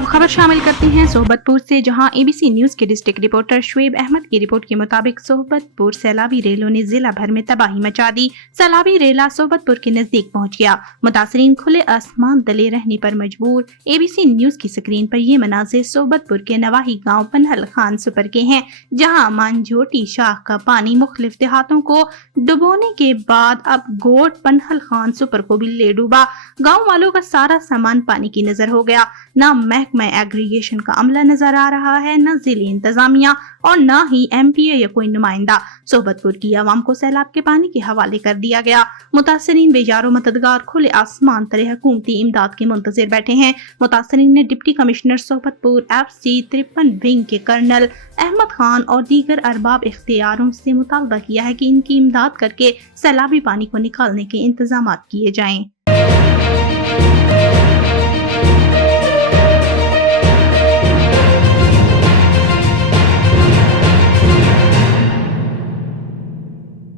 اب خبر شامل کرتے ہیں صحبت پور سے، جہاں ABC نیوز کے ڈسٹرکٹ رپورٹر شعیب احمد کی رپورٹ کے مطابق صحبت پور سیلابی ریلوں نے ضلع بھر میں تباہی مچا دی۔ سیلابی ریلا صحبت پور کے نزدیک پہنچ گیا۔ متاثرین کھلے آسمان تلے رہنے پر مجبور۔ ABC نیوز کی سکرین پر یہ مناظر صحبت پور کے نواحی گاؤں پنہل خان سپر کے ہیں، جہاں مانجھوٹی شاخ کا پانی مختلف دیہاتوں کو ڈبونے کے بعد اب گوٹ پنہل خان سپر کو بھی لے ڈوبا۔ گاؤں والوں کا سارا سامان پانی کی نظر ہو گیا۔ نہ محکمہ ایگریگیشن کا عملہ نظر آ رہا ہے، نہ ضلعی انتظامیہ اور نہ ہی MP یا کوئی نمائندہ۔ صحبت پور کی عوام کو سیلاب کے پانی کے حوالے کر دیا گیا۔ متاثرین بیچاروں مددگار کھلے آسمان تلے حکومتی امداد کے منتظر بیٹھے ہیں۔ متاثرین نے ڈپٹی کمشنر صحبت پور FC 53 ونگ کے کرنل احمد خان اور دیگر ارباب اختیاروں سے مطالبہ کیا ہے کہ ان کی امداد کر کے سیلابی پانی کو نکالنے کے انتظامات کیے جائیں۔